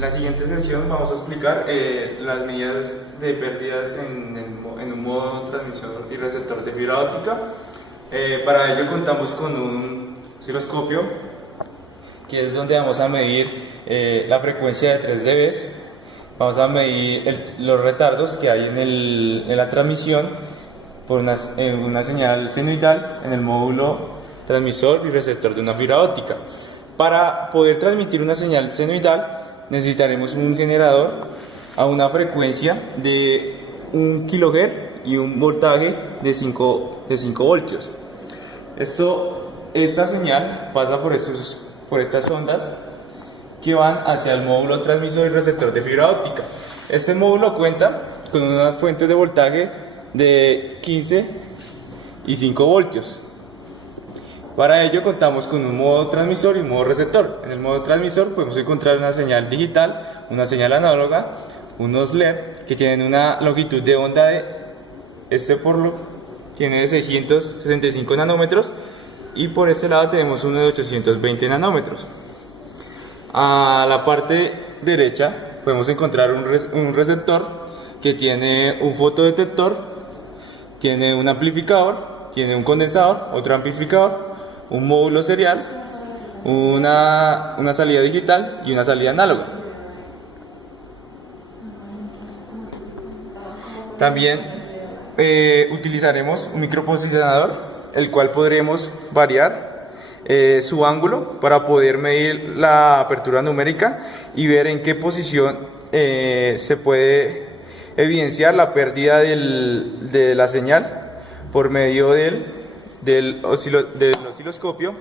En la siguiente sesión vamos a explicar las medidas de pérdidas en un modo transmisor y receptor de fibra óptica. Para ello contamos con un osciloscopio, que es donde vamos a medir la frecuencia de 3 dB. Vamos a medir los retardos que hay en la transmisión por una señal senoidal en el módulo transmisor y receptor de una fibra óptica. Para poder transmitir una señal senoidal necesitaremos un generador a una frecuencia de 1 kHz y un voltaje de 5 voltios. Esta señal pasa por estas ondas que van hacia el módulo transmisor y receptor de fibra óptica. Este módulo cuenta con unas fuentes de voltaje de 15 y 5 voltios. Para ello contamos con un modo transmisor y un modo receptor. En el modo transmisor podemos encontrar una señal digital, una señal análoga, unos LED que tienen una longitud de onda tiene de 665 nanómetros, y por este lado tenemos uno de 820 nanómetros. A la parte derecha podemos encontrar un receptor que tiene un fotodetector, tiene un amplificador, tiene un condensador, otro amplificador, un módulo serial, una salida digital y una salida análoga. También utilizaremos un microposicionador, el cual podremos variar su ángulo para poder medir la apertura numérica y ver en qué posición se puede evidenciar la pérdida de la señal por medio del osciloscopio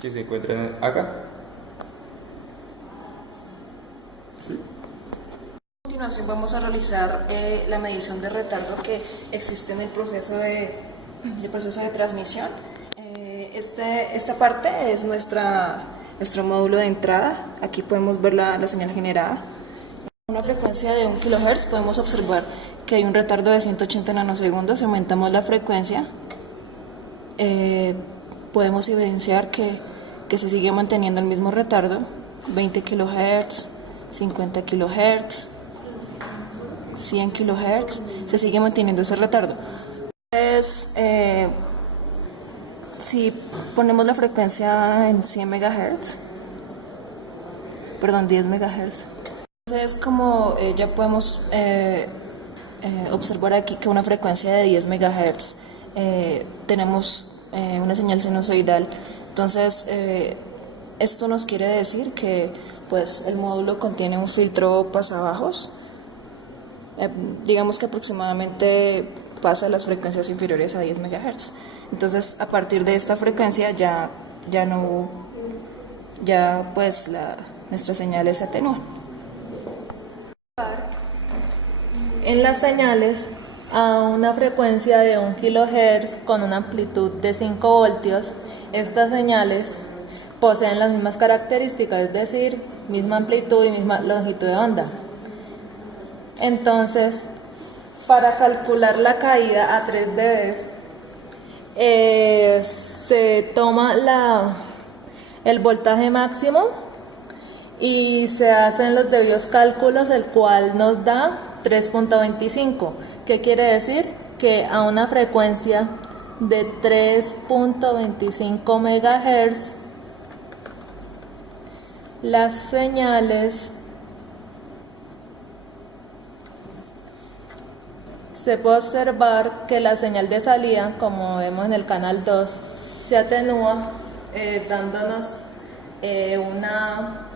que se encuentra acá. ¿Sí? A continuación vamos a realizar la medición de retardo que existe en el proceso de transmisión. Esta parte es nuestro módulo de entrada. Aquí podemos ver la señal generada. A una frecuencia de 1 kHz podemos observar que hay un retardo de 180 nanosegundos. Si aumentamos la frecuencia, podemos evidenciar que se sigue manteniendo el mismo retardo: 20 kHz, 50 kHz, 100 kHz, se sigue manteniendo ese retardo. Entonces, si ponemos la frecuencia en 10 MHz, entonces como ya podemos observar aquí que una frecuencia de 10 MHz tenemos una señal sinusoidal. Entonces esto nos quiere decir que pues el módulo contiene un filtro pasabajos, digamos que aproximadamente pasa las frecuencias inferiores a 10 MHz. Entonces a partir de esta frecuencia nuestras señales se atenúan. En las señales a una frecuencia de 1 kHz con una amplitud de 5 voltios, estas señales poseen las mismas características, es decir, misma amplitud y misma longitud de onda. Entonces, para calcular la caída a 3 dB, se toma el voltaje máximo y se hacen los debidos cálculos, el cual nos da 3.25. ¿Qué quiere decir? Que a una frecuencia de 3.25 MHz, las señales se puede observar que la señal de salida, como vemos en el canal 2, se atenúa dándonos una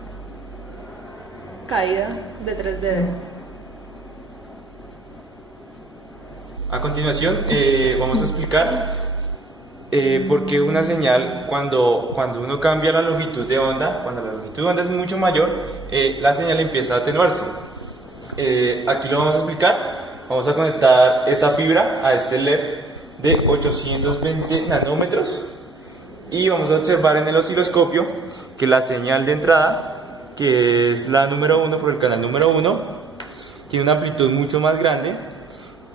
caída de 3 dB. A continuación vamos a explicar por qué una señal, cuando uno cambia la longitud de onda, cuando la longitud de onda es mucho mayor, la señal empieza a atenuarse. Aquí lo vamos a explicar. Vamos a conectar esa fibra a este LED de 820 nanómetros y vamos a observar en el osciloscopio que la señal de entrada, que es la número 1 por el canal número 1, tiene una amplitud mucho más grande,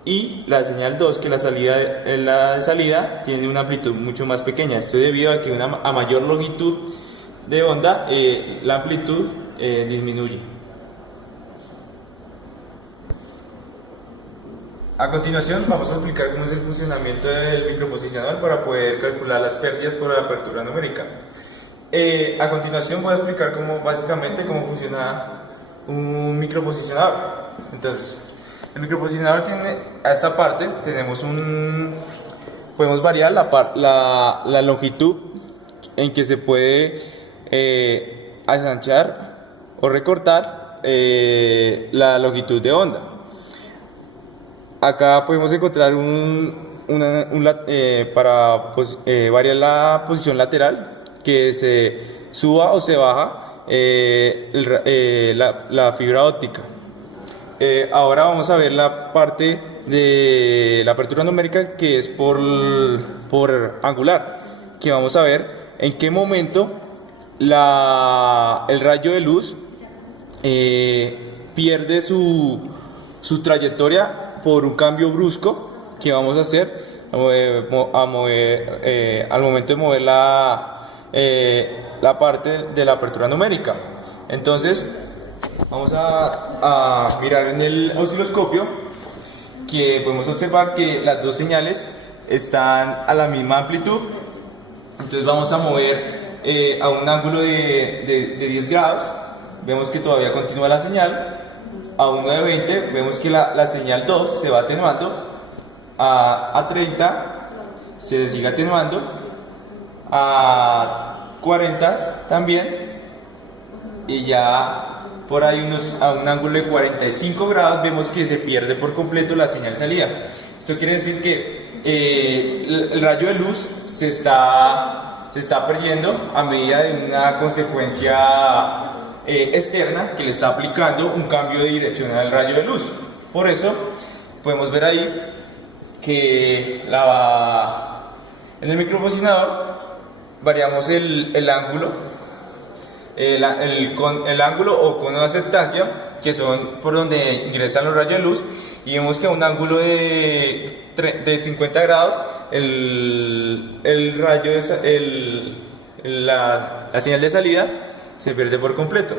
y la señal 2, que la salida tiene una amplitud mucho más pequeña. Esto es debido a que a mayor longitud de onda, la amplitud disminuye. A continuación vamos a explicar cómo es el funcionamiento del microposicionador para poder calcular las pérdidas por apertura numérica. A continuación voy a explicar básicamente cómo funciona un microposicionador. Entonces, el microposicionador tiene, a esta parte tenemos podemos variar la longitud en que se puede ensanchar o recortar la longitud de onda. Acá podemos encontrar para variar la posición lateral, que se suba o se baja la fibra óptica. Ahora vamos a ver la parte de la apertura numérica, que es por angular, que vamos a ver en qué momento el rayo de luz pierde su trayectoria por un cambio brusco que vamos a hacer al momento de mover la parte de la apertura numérica. Entonces vamos a mirar en el osciloscopio, que podemos observar que las dos señales están a la misma amplitud. Entonces vamos a mover a un ángulo de 10 grados, vemos que todavía continúa la señal. A uno de 20 vemos que la señal 2 se va atenuando, a 30 se sigue atenuando, a 40 también, y ya por ahí a un ángulo de 45 grados vemos que se pierde por completo la señal salida. Esto quiere decir que el rayo de luz se está perdiendo a medida de una consecuencia externa que le está aplicando un cambio de dirección al rayo de luz. Por eso podemos ver ahí que en el microposicionador variamos el ángulo, el ángulo o cono de aceptancia, que son por donde ingresan los rayos de luz, y vemos que a un ángulo de 50 grados la señal de salida se pierde por completo.